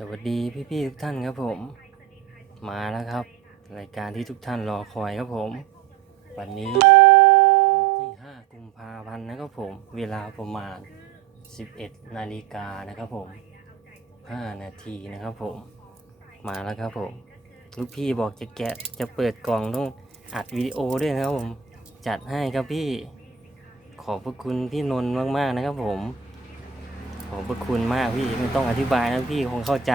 สวัสดีพี่ๆทุกท่านครับผม มาแล้วครับ รายการที่ทุกท่านรอคอยครับผม วันนี้วันที่ 5 กุมภาพันธ์นะครับผม เวลาประมาณ 11 นาฬิกานะครับผม 5 นาทีนะครับผม มาแล้วครับผม ลูกพี่บอกจะแกะจะเปิดกล่องต้องอัดวิดีโอด้วยนะครับผม จัดให้ครับพี่ ขอบพระคุณพี่นนท์มากๆนะครับผม อบพระคุณมากพี่ไม่ต้องอธิบายนะพี่คงเข้าใจ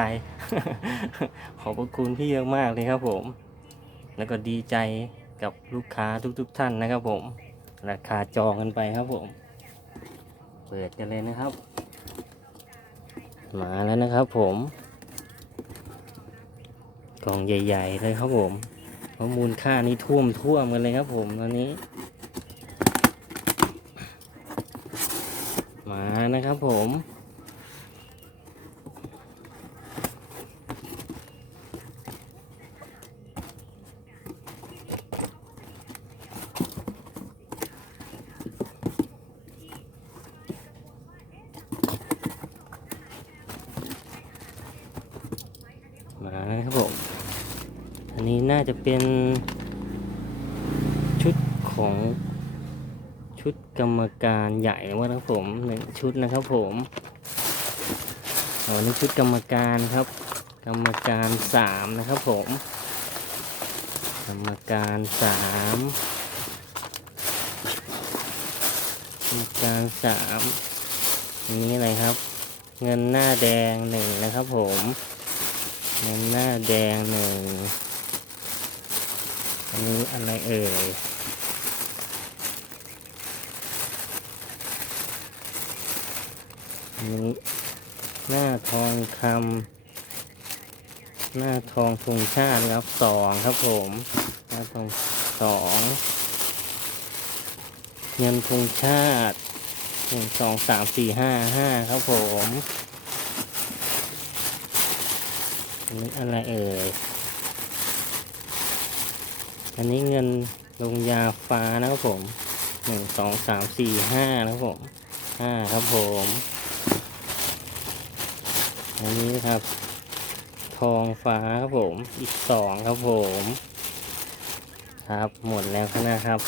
ขอบพระคุณพี่เยอะมากเลยครับผม แล้วก็ดีใจกับลูกค้าทุกๆทท่านนะครับผม ราคาจองกันไปครับผม เปิดกันเลยนะครับ มาแล้วนะครับผมกล่องใหญ่ ๆ เลยครับผมเพราะมูลค่านี้ท่วมท่วมกันเลยครับผมตอนนี้ มานะครับผม มาครับผม อั นนี้น่าจะเป็นชุดของชุดกรรมการใหญ่นะครับผมหนึ่งชุดนะครับผมอันนี้ชุดกรรมการครับ กรรมการสามนะครับผม กรรมการสามกรรมการสามอันนี้อะไรครับ เงินหน้าแดงหนึ่งนะครับผม เงินหน้าแดงหนึ่ง นี้อะไรเอ่ยนี้หน้าทองคำหน้าทองธงชาติครับสองครับผม หน้าทองสองเงินธงชาติหนึ่งสองสามสี่ห้าห้าครับผมนนี้อะไรเอ่ย อันนี้เงินลงยาฟ้านะครับผมหนึ่งสองสามสี่ห้านะครับผมห้าครับผม อันนี้นะครับ ทองฟ้าครับผมอีกสองครับผม ครับหมดแล้วนะครับ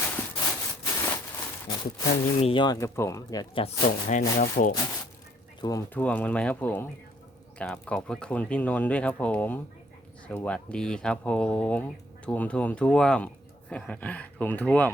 ทุกท่านที่มียอดกับผม เดี๋ยวจัดส่งให้นะครับผมท่วมท่วมกันไหมครับผมกราบขอบพระคุณพี่นนท์ด้วยครับผม สวัสดีครับผมท่วมท่วมท่วมท่วมท่วม